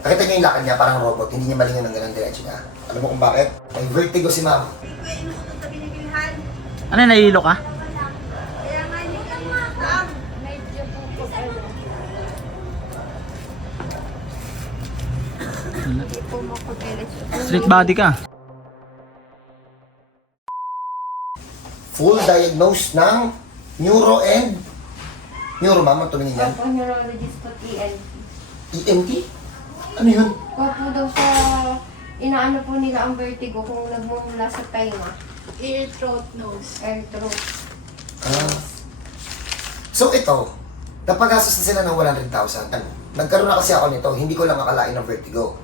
Nakita niyo yung lakad niya, parang robot. Hindi niya malingan ng ganang diretso niya. Alam mo kung bakit? May vertigo si ma'am. Ano, nahihilo ka? Street body ka. Full diagnose ng neuro and... Neuro, ma'am, ang tumingin yan. Opo, neurologist po TNT. EMT? Ano yun? Kung po daw sa inaano po nila ang vertigo kung nagmumula sa tainga, Ear, throat, nose. air throat. Ah. So ito, napagastos na sila ng 100,000. Ano? Nagkaroon na kasi ako nito, hindi ko lang akalain ng vertigo.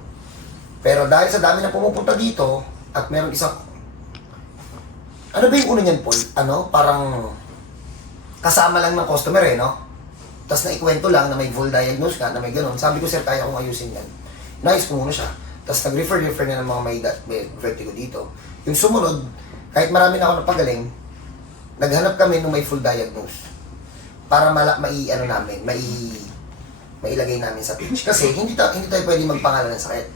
Pero dahil sa dami na pumupunta dito, at meron isang... Ano ba yung uno niyan, Paul? Ano? Parang kasama lang ng customer eh, no? Tapos naikwento lang na may full diagnose ka, na may ganun. Sabi ko, sir, kaya kong ayusin yan. Nice kung ano siya. Tapos nag-refer-refer na ng mga may, may vertigo dito. Yung sumunod, kahit marami na ako napagaling, naghanap kami nung may full diagnose para mala mai ano namin, mai mailagay namin sa pitch. Kasi hindi ta hindi tayo pwede magpangalan ng sakit.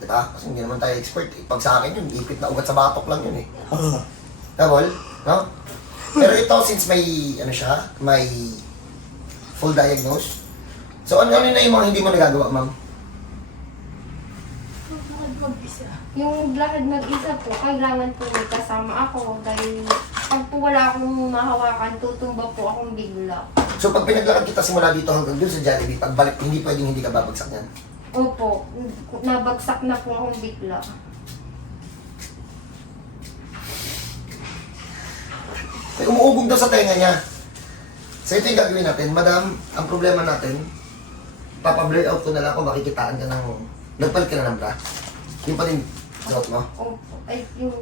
'Di ba? Kasi hindi naman tayo expert. Eh. Pag sa akin yun, ipit na ugat sa batok lang yun eh. Tawol? No? Pero ito, since may, ano siya, may full diagnose. So, ano, ano na yung mga hindi mo nagagawa, ma'am? Mag-isa. Yung lakad mag-isa po, kailangan po may kasama ako dahil pag po wala akong mahawakan, tutumba po akong bigla. So, pag pinaglakad kita simula dito hanggang dun sa Jollibee, pagbalik, hindi pwedeng hindi ka babagsak yan. Opo, nabagsak na po akong bigla. May umuubog daw sa tenga niya. So ito yung gagawin natin. Madam, ang problema natin, papa-blur out ko na lang kung makikitaan ka ng... Nagpalit ka na ng bra. Yung pa din suot mo, Opo, ay yung...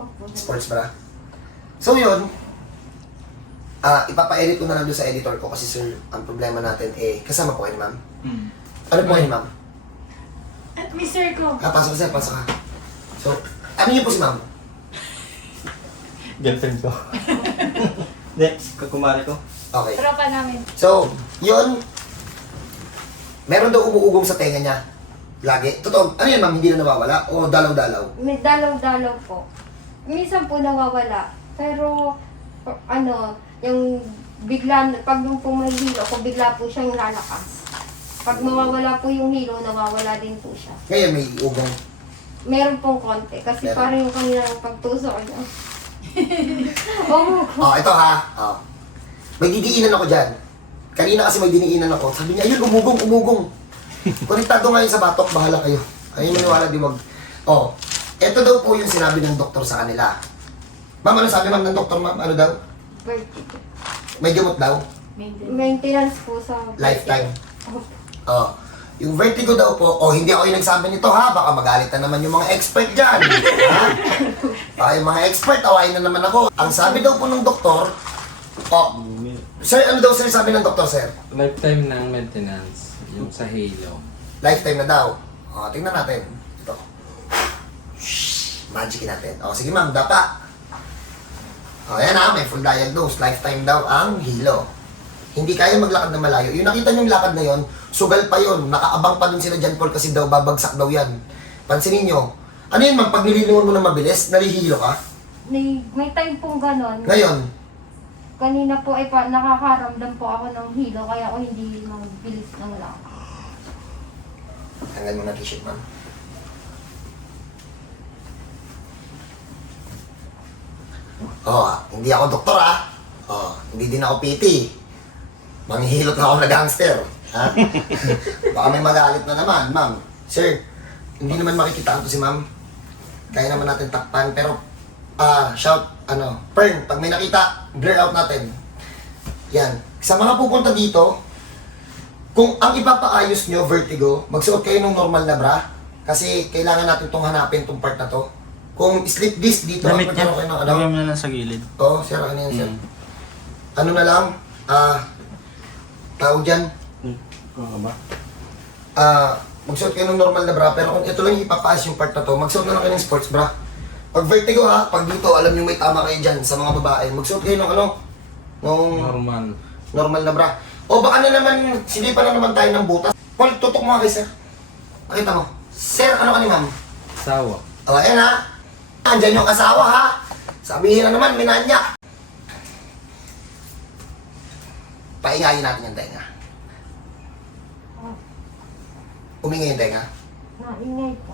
Opo. sports bra. So yun, ah ipapa-edit ko na lang doon sa editor ko kasi sir, ang problema natin eh, kasama po kayo ma'am. Hmm. Ano po kayo ma'am? At mister ko. Ah, pasok ka sir, pasok ka. So, ano niyo po si ma'am? Girlfriend ko. Next, kakumari ko. Okay. Tropa namin. So, yun, meron daw umuugong sa tenga niya. Lagi. Totoo, ano yan ma'am, hindi na nawawala? O dalaw-dalaw? May dalaw-dalaw po. Minsan po nawawala. Pero, ano, yung bigla, pag yung po may hilo ko, bigla po siyang lalakas. Pag mawawala po yung hilo, nawawala din po siya. Ngayon may ugong. Meron pong konti, kasi Meron. parang yung kanilang pagtusok niya. oh, Oh, ito ha. Oh. May didiinan ako dyan. Kanina kasi may diniinan ako. Sabi niya, ayun, umugong, umugong. Konektado ngayon sa batok, bahala kayo. Ayun, maniwala di wag. Oh, ito daw po yung sinabi ng doktor sa kanila. Ma'am, ano sabi ma'am ng doktor, ma'am? Ano daw? vertigo. May gamot daw? Maintenance po sa... Lifetime. Opo. Oh, yung vertigo daw po, oh, hindi ako yung nagsabi nito ha, baka magalit na naman yung mga expert dyan. ha? Baka yung mga expert, awayin na naman ako. Ang sabi daw po ng doktor, oh, sir, ano daw sir sabi ng doktor, sir? Lifetime ng maintenance, yung sa Halo. Lifetime na daw. O, tingnan natin. Ito. Shhh, magicin natin. O, sige ma'am, dapa. O, yan ha, may full diagnose. Lifetime daw ang hilo. Hindi kaya maglakad na malayo. Yung nakita nyo yung lakad na yon, sugal pa yon. Nakaabang pa dun sila John Paul kasi daw babagsak daw yan. Pansinin nyo. Ano yun pag nililingon mo na mabilis, nalihilo ka? May, may time pong ganon. Ngayon, Kanina po ay pa, nakakaramdam po ako ng hilo, kaya ako hindi magbilis ng lakad. tanggal mo na t-shirt ma'am. Oh, hindi ako doktor ah. Oh, hindi din ako PT. Manghihilot na ako na gangster. Ha? Baka may magalit na naman, ma'am. Sir, hindi naman makikita to si ma'am. Kaya naman natin takpan, pero ah, shout, ano, Pern, pag may nakita, blur out natin. Yan. Sa mga pupunta dito, kung ang ipapaayos nyo, vertigo, magsuot kayo ng normal na bra. Kasi kailangan natin itong hanapin itong part na to. Kung slip disc dito, Damit niya. kayo ng ano. Lagyan mo na lang sa gilid. Oo, sir, ano yan, sir? Mm. Ano na lang, ah, tawag dyan, Ano ba? ah, magsuot kayo ng normal na bra, pero kung ito lang yung ipapaayos yung part na to, magsuot na lang kayo ng sports bra. Pag vertigo ha, pag dito, alam nyo may tama kayo dyan sa mga babae, magsuot kayo ng ano, ng Normal. normal na bra. O baka na naman, sinipa na naman tayo ng butas. Paul, tutok mo nga kay sir. Pakita mo. Sir, ano ka ni ma'am? Sawa. O, ayan ha. Andyan yung asawa ha. Sabihin na naman, minanyak. Paingayin natin yung tenga. Umingay yung tenga. Naingay po.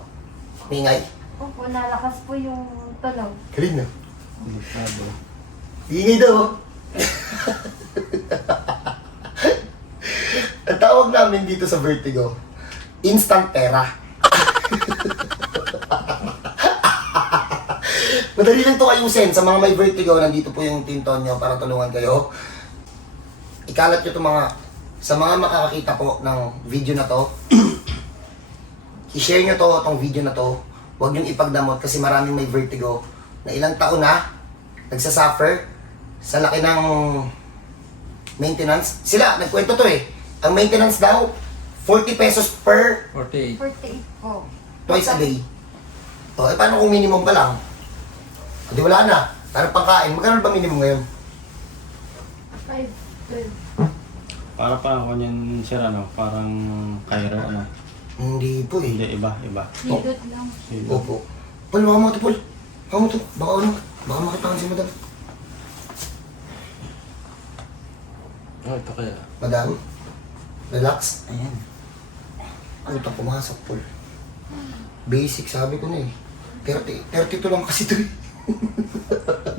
Umingay. Opo, nalakas po yung tunog. Galing na. Ingay daw. oh. Ang tawag namin dito sa Vertigo, instant pera. Madali lang to ayusin. Sa mga may vertigo, nandito po yung Team Tonyo para tulungan kayo. Ikalat nyo to mga, sa mga makakakita po ng video na to, i-share nyo to, tong video na to. Huwag nyo ipagdamot kasi maraming may vertigo na ilang taon na nagsasuffer sa laki ng maintenance. Sila, nagkwento to eh. Ang maintenance daw, 40 pesos per 48. 48 po. twice a day. O, eh paano kung minimum pa lang? O, di wala na. Parang pangkain. Magkano ba minimum ngayon? 5, 12. Para pa ako niyan, sir, ano, parang Cairo, ano. Hindi po eh. Hindi, iba, iba. Hilot lang. Opo. Paul, baka mo ito, Paul. Baka mo ito. Baka ano. Baka makitaan si madam. Oh, ito kaya. Madam, relax. Ayan. Puta, pumasok, Paul. Basic, sabi ko na eh. 30, 32 lang kasi ito eh.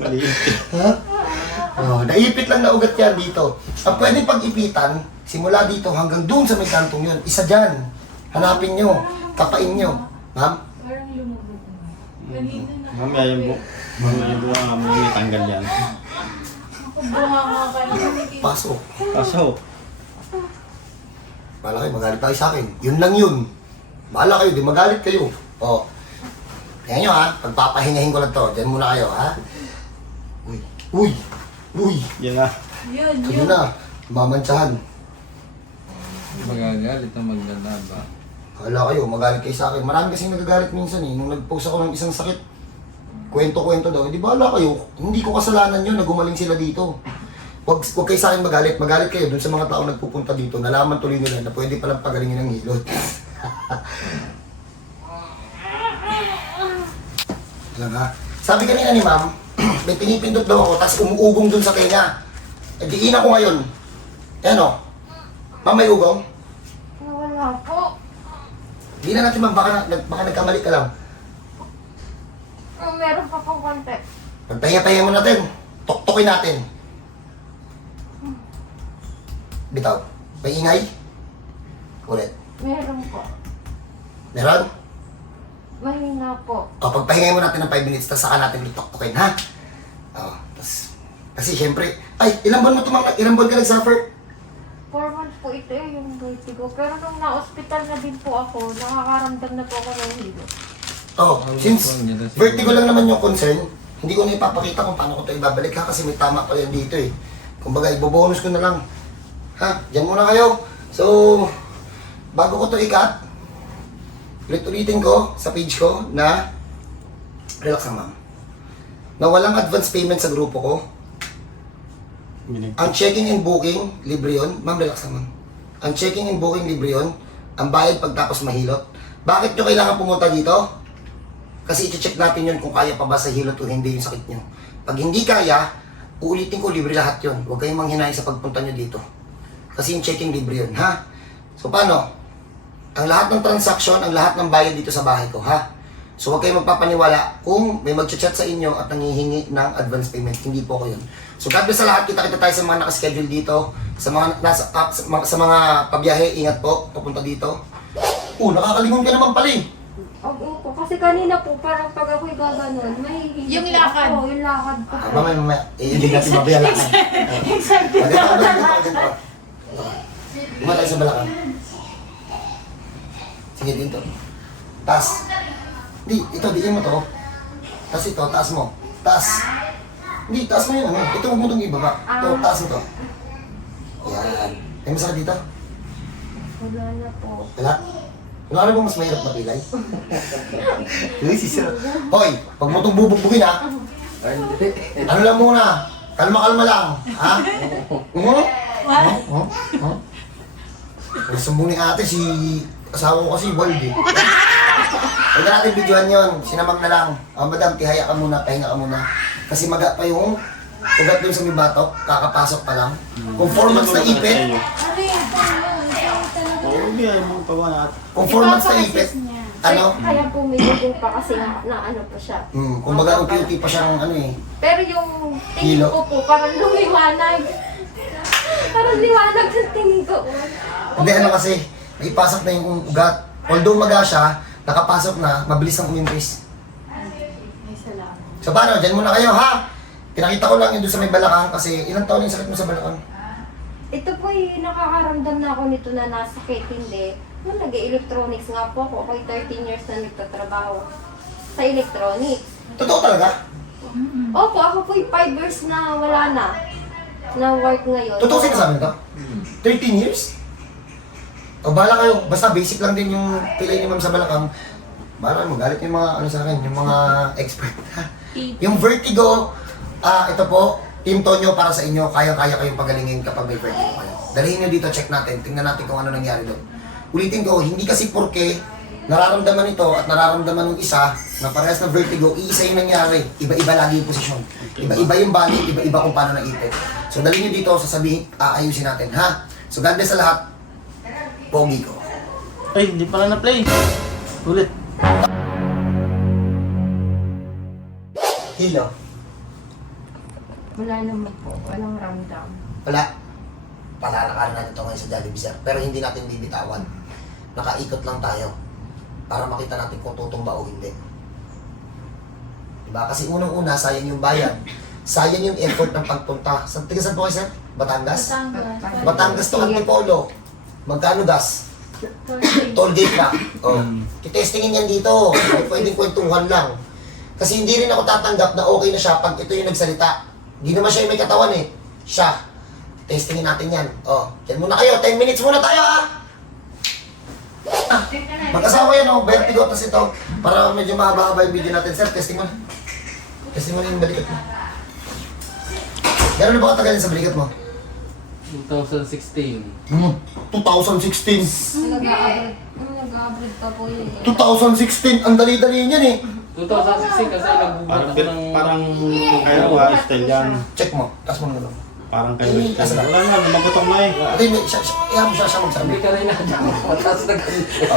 Maliit. Ha? Oh, naipit lang na ugat yan dito. Ang pwedeng pag-ipitan, simula dito hanggang doon sa may kantong yun, isa dyan. Hanapin nyo, kapain nyo. Ma'am, Parang lumubog na. Kanina na. Mamaya yung bu... Mamaya yung buwan nga, may tanggal yan. Bunga nga ka lang. pasok. Kaso, Bahala kayo, magalit tayo sa akin. Yun lang yun. Bahala kayo, di magalit kayo. O. Kaya nyo ha, pagpapahingahin ko lang to. Diyan muna kayo ha. Uy, uy, uy. yun na. Yun, Kayo yun. na, mamantsahan. Magagalit na maglalaba. Bahala kayo, magalit kayo sa akin. Marami kasing nagagalit minsan eh. Nung nag-post ako ng isang sakit, kwento-kwento daw. Di bahala kayo, hindi ko kasalanan yun na gumaling sila dito. Huwag, huwag kayo sa akin magalit. Magalit kayo dun sa mga tao nagpupunta dito. Nalaman tuloy nila na pwede palang pagalingin ng hilot. Alam ha? Sabi kanina ni ma'am, may pinipindot daw ako, tapos umuugong dun sa kanya. E di ina ko ngayon. Ayan o. Ma'am, may ugong? Wala po. Hindi na natin ma'am, baka, nag- baka nagkamali ka lang. Oh, meron pa pong konti. Pagpahinga-pahinga mo natin. Tuktukin natin. Bitaw. May ingay. Ulit. Meron po. Meron? Mahina po. O, pagpahinga mo natin ng 5 minutes, tapos saka natin ituktukin, ha? O, tapos... Kasi syempre, ay, ilang buwan mo ito, ma'am? Ilang buwan ka nag-suffer? Four months po ito eh, yung vertigo. Pero nung na-hospital na din po ako, nakakaramdam na po ako ng hilo. Oh, since vertigo lang naman yung concern, hindi ko na ipapakita kung paano ko ito ibabalik ha, kasi may tama pa yan dito eh. Kumbaga, ibobonus ko na lang. Ha, dyan muna kayo. So, bago ko to ikat, ulit-ulitin ko sa page ko na relax lang ma'am. Na walang advance payment sa grupo ko. Ang checking and booking, libre yun. Ma'am, relax lang ma'am. Ang checking and booking, libre yun. Ang bayad pagtapos mahilot. Bakit nyo kailangan pumunta dito? Kasi i-check natin yun kung kaya pa ba sa hilot o hindi yung sakit nyo. Pag hindi kaya, uulitin ko libre lahat yun. Huwag kayong manghinay sa pagpunta nyo dito. Kasi yung checking libre yun, ha? So paano? Ang lahat ng transaction, ang lahat ng bayad dito sa bahay ko, ha? So huwag kayong magpapaniwala kung may mag-chat sa inyo at nangihingi ng advance payment. Hindi po ko yun. So God bless sa lahat. Kita-kita tayo sa mga nakaschedule dito. Sa mga, nasa, ah, sa, mga, sa mga pabiyahe, ingat po. Papunta dito. Oh, nakakalingon ka naman pala eh. Oo po, kasi kanina po, parang pag ako'y gaganon, may Yung po lakad. ako, yung lakad po. Ah, mamaya, mamaya. Eh, hindi natin mabayala ka. Excited ka ba? Maganda ka. Umatay sa balakang. Sige, dito. Taas. Di, ito, diin mo to. Taas ito, taas mo. Taas. Hindi, taas mo yun. Ano? Ito, huwag mo itong ibaba. Ito, taas mo to. Yan. May masakit dito? Wala na po. Wala? Ano ba mas mahirap mapilay? Uy, si Sir. Hoy, pag mo itong bubugbugin ha. Ano lang muna? Kalma-kalma lang. Ha? Hmm? What? Oh? Oh? Ang sumbong ni ate, si asawa ko kasi bald eh. Huwag na natin videohan yun. Sinamang na lang. Oh, madam, tihaya ka muna, pahinga ka muna. Kasi maga pa yung ugat dun sa may batok, kakapasok pa lang. Kung 4 months na ipit, Ano yan? Ano yan? Talaga. Oo, mo pa natin? kung 4 months na ipit, ano? Kaya dugo pa kasi na, na ano pa siya. Hmm, kumbaga ang beauty pa siyang ano eh. Pero yung tingin Hilo? ko po, parang lumiwanag. parang liwanag sa tingin ko. Hindi ano kasi, naipasok na yung ugat. Although maga siya, nakapasok na, mabilis ang umimpis. So paano, dyan muna kayo ha? Pinakita ko lang yun doon sa may balakang kasi ilang taon yung sakit mo sa balakang? Ito po yung nakakaramdam na ako nito na nasakit, hindi. Nung nag-electronics nga po ako, ako'y 13 years na nagtatrabaho sa electronics. Totoo talaga? Opo, ako po'y 5 years na wala na. Na work ngayon. Totoo sinasabi nito? 13 years? O bahala kayo, basta basic lang din yung pilay ni ma'am sa balakang. Bahala kayo, magalit yung mga ano sa akin, yung mga expert. yung vertigo, ah ito po, Team Tonyo para sa inyo, kaya-kaya kayong pagalingin kapag may vertigo kayo. Dalhin nyo dito, check natin, tingnan natin kung ano nangyari doon. Ulitin ko, hindi kasi porke nararamdaman ito at nararamdaman ng isa na parehas na vertigo, iisa yung nangyari. Iba-iba lagi yung posisyon. Iba-iba yung body, iba-iba kung paano naipit. So dalhin nyo dito, sasabihin, aayusin natin, ha? So God bless sa lahat. Pogi ko. Ay, hindi pala na-play. Ulit. Hilo. Wala naman po, walang ramdam. Wala. Palalakarin natin ito ngayon sa Jollibee sir. Pero hindi natin bibitawan. Nakaikot lang tayo. Para makita natin kung tutumba o hindi. Diba? Kasi unang-una, sayang yung bayad. Sayang yung effort ng pagpunta. Sa tiga saan po kayo sir? Batangas? Batangas. Batangas to Antipolo. Magkano gas? Toll gate na. Oh. Titestingin yan dito. Hindi pwedeng kwentuhan lang. Kasi hindi rin ako tatanggap na okay na siya pag ito yung nagsalita. Hindi naman siya yung may katawan eh. Siya. Testingin natin yan. Oh, yan muna kayo. 10 minutes muna tayo ah! Mag-asawa yan oh. Vertigo. Tapos ito. Para medyo mahaba-haba yung video natin. Sir, testing mo na. Testing mo na yung balikat mo. Gano'n na ba katagal sa balikat mo? 2016. Hmm, 2016. Nag-a-abroad. Nag-a-abroad pa po yun eh. 2016, ang dali-dali niyan eh. 2016 kasi nagbubuhat Parang, ako ng... parang kaya ko ah, style yan. Check mo, taas mo ng Parang kayo style. Wala na, lumagutok na eh. Hindi, hindi, siya, siya, iyan mo siya, siya magsabi. Hindi ka rin nadyan. Mataas na ganito. Oh,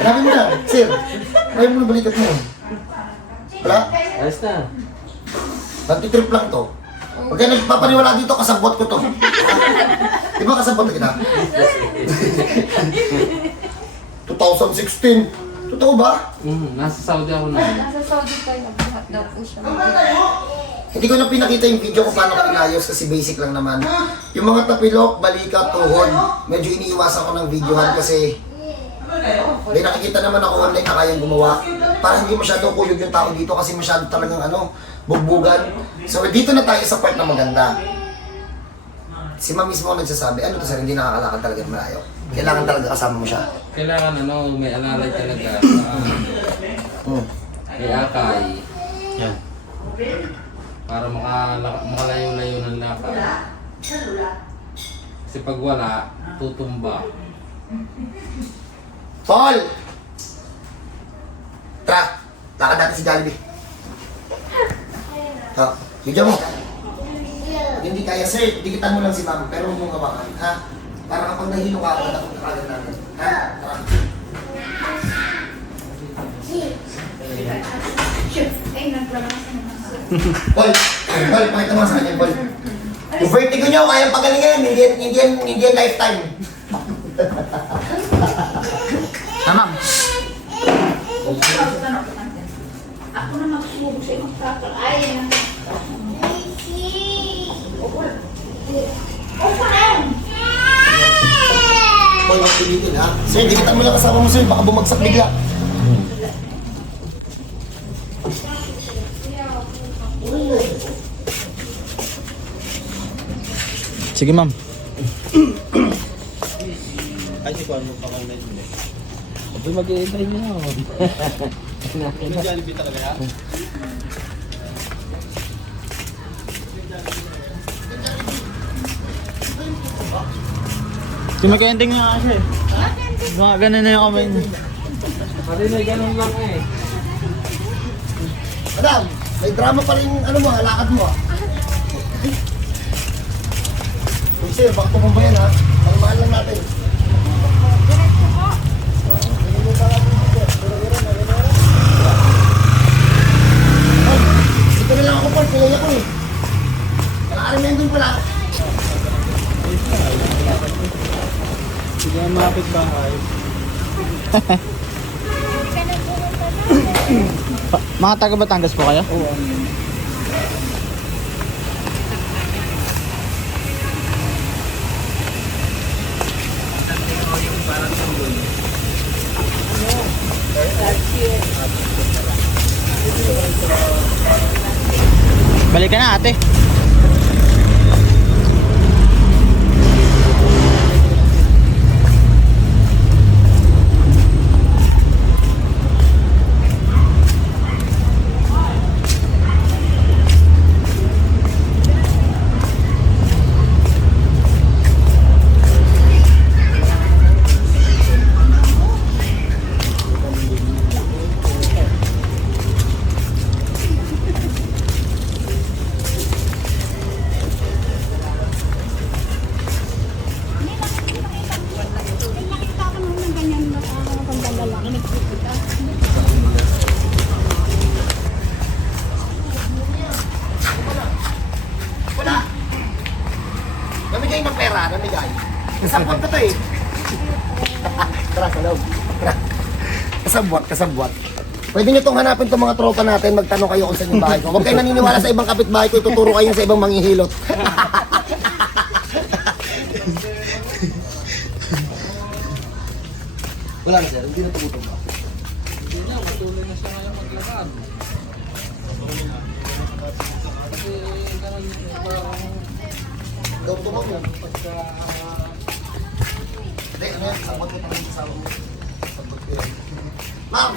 marami mo. Na, sir. Marami mo na balikat mo. Wala, Ayos na. nagtitrip lang to. Huwag kayo nagpapaniwala dito, kasabot ko to. Di ba kasabot na kita? 2016. Totoo ba? Mm, nasa Saudi ako na. Nasa Saudi pa yun, nagbuhat daw po siya. Hindi ko na pinakita yung video kung paano ko inayos kasi basic lang naman. Yung mga tapilok, balikat, tuhod, medyo iniiwasan ko ng videohan kasi may nakikita naman ako online na kayang gumawa. Para hindi masyado kuyog yung tao dito kasi masyado talagang ano, bugbugan. So dito na tayo sa part na maganda. Si ma'am mismo ang nagsasabi, ano to sir, hindi nakakalakad talaga ng malayo. Kailangan talaga kasama mo siya. Kailangan ano, may alalay talaga. Uh, Hmm. may akay. Yan. Para makala- makalayo-layo ng lakad. Kasi pag wala, tutumba. Paul! Tara, lakad natin si Jollibee. Ha, video mo. Hindi kaya, sir, dikitan mo lang si ma'am, pero huwag mong hawakan, ha? Para kapag nahilo ka, agad akong kakagan natin. Ha? Tara. Paul, Paul, pakita mo sa kanya, Paul. Yung vertigo nyo, kayang pagalingin, hindi yan, hindi yan, hindi yan lifetime. Tamam. Ako na magsubo sa iyong tatay. Ay, yan. Paul, huwag pilitin ha. Sir, dikitan mo lang kasama mo sir, baka bumagsak bigla. Sige ma'am. Ay, ano pa kayo na hindi. Abay mag-i-ibay mo na. Yung Jollibee talaga yung mag-ending na kasi. Mga ganun na yung kamay niya. Na ganun lang eh. Madam, may drama pa rin ano mo, halakad mo ah. Kung sir, baka tumumba yan ha. Ang mahal lang natin. Diretso po. Ito na lang ako pa, kilala ko eh. Kalakarin mo yun dun pala. Sige, mapit bahay. Mga taga Batangas po kayo? Oo. Balik ka na ate. Namigay. Kasabwat ko to eh. Tara, sa loob. Tara. Kasabwat, kasabwat. Pwede nyo itong hanapin itong mga tropa natin, magtanong kayo kung saan yung bahay ko. Huwag kayo naniniwala sa ibang kapitbahay ko, ituturo kayo sa ibang manghihilot. Wala na sir, hindi na tumutog ba? Daw tumog yan. Pagka... Hindi, ano yan, sabot ko talagang kasama mo. Sabot ko yan. Ma'am,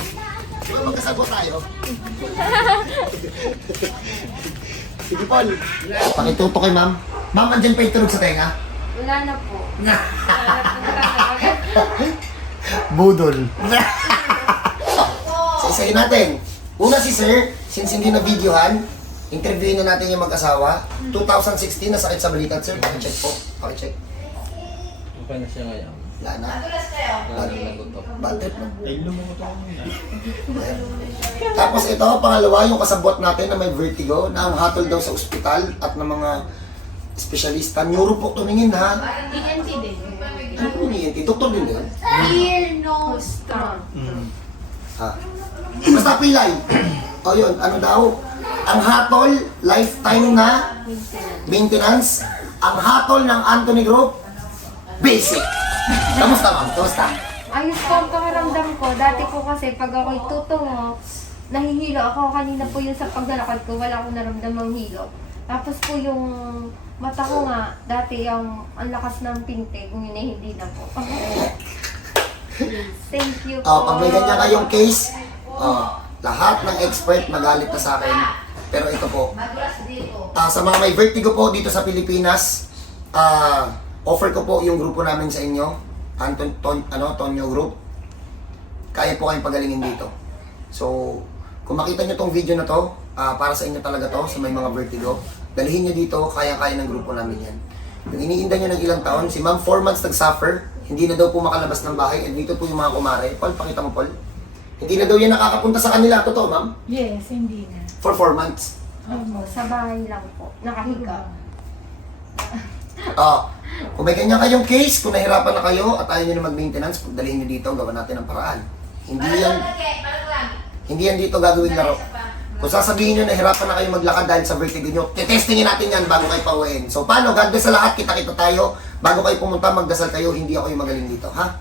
di ba magkasabot tayo? Sige, Paul. Pakituto kay ma'am. Ma'am, andyan pa yung tunog sa tenga? Wala na po. Budol. Isa-isayin natin. Una si Sir, since hindi na videohan, interviewin na natin yung mag-asawa. 2016, nasakit sa balikat, Sir. Pakicheck po. Pakicheck. okay na siya ngayon. Wala na. Parang nagutok. Bad trip na. Ay, lumuto. Tapos ito, pangalawa, yung kasabot natin na may vertigo, na ang hatol daw sa ospital at ng mga espesyalista. Neuro po tumingin ha. ENT din. Ano po yung ENT? Doktor din yun? Ear, nose, throat. Ha? Basta pilay. o yun, ano daw? Ang hatol, lifetime na maintenance. Ang hatol ng Anthony Group, basic. Kamusta ma'am? Kamusta? Ayos po ang pakiramdam ko. Dati po kasi pag ako'y tutungo, nahihilo ako. Kanina po yung sa paglalakad ko, wala akong naramdamang hilo. Tapos po yung mata ko nga, dati yung ang lakas ng pintig, ngayon ay hindi na po. Thank you po. Oh, pag may ganyan kayong case, oh, lahat ng expert magalit na sa akin. Pero ito po, ah, sa mga may vertigo po dito sa Pilipinas, ah, offer ko po yung grupo namin sa inyo, Anton, Ton, ano, Tonyo Group. Kaya po kayong pagalingin dito. So, kung makita nyo tong video na to, ah, para sa inyo talaga to, sa may mga vertigo, dalhin nyo dito, kaya-kaya ng grupo namin yan. Yung iniinda nyo ng ilang taon, si ma'am 4 months nag-suffer, hindi na daw po makalabas ng bahay, and dito po yung mga kumare. Paul, pakita mo, Paul. Hindi na daw yan nakakapunta sa kanila. Totoo, ma'am? Yes, hindi na. For 4 months. Opo, sa bahay lang po. Nakahiga. Ah, kung may ganyan kayong case, kung nahirapan na kayo at ayaw nyo na mag-maintenance, dalhin nyo dito, gawa natin ang paraan. Hindi yan, hindi yan dito gagawin laro. Kung sasabihin nyo nahirapan na kayo maglakad dahil sa vertigo nyo, titestingin natin yan bago kayo pauwiin. So paano, God bless sa lahat, kita-kita tayo. Bago kayo pumunta, magdasal kayo, hindi ako yung magaling dito, ha?